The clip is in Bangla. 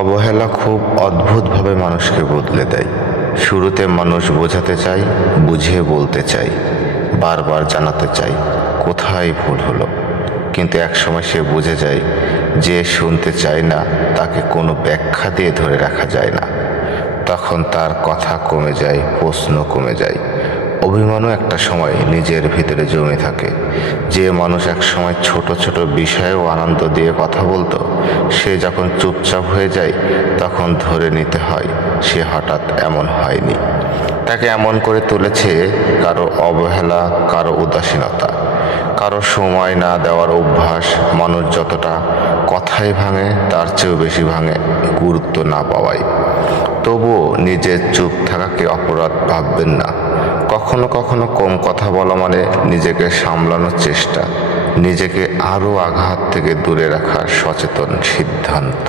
অবহেলা খুব অদ্ভুতভাবে মানুষকে বদলে দেয়। শুরুতে মানুষ বোঝাতে চায়, বুঝিয়ে বলতে চায়, বারবার জানাতে চায় কোথায় ভুল হলো। কিন্তু একসময় সে বুঝে যায় যে শুনতে চায় না তাকে কোনো ব্যাখ্যা দিয়ে ধরে রাখা যায় না। তখন তার কথা কমে যায়, প্রশ্ন কমে যায়, অভিমানও একটা সময় নিজের ভিতরে জমে থাকে। যে মানুষ এক সময় ছোট ছোট বিষয়েও আনন্দ দিয়ে কথা বলতো, সে যখন চুপচাপ হয়ে যায় তখন ধরে নিতে হয় সে হঠাৎ এমন হয়নি। তাকে এমন করে তুলেছে কারো অবহেলা, কারো উদাসীনতা, কারো সময় না দেওয়ার অভ্যাস। মানুষ যতটা কথায় ভাঙে তার চেয়েও বেশি ভাঙে গুরুত্ব না পাওয়ায়। তবুও নিজের চুপ থাকাকে অপরাধ ভাববেন না। কখনো কখনো কম কথা বলা মানে নিজেকে সামলানোর চেষ্টা, নিজেকে আরও আঘাত থেকে দূরে রাখার সচেতন সিদ্ধান্ত।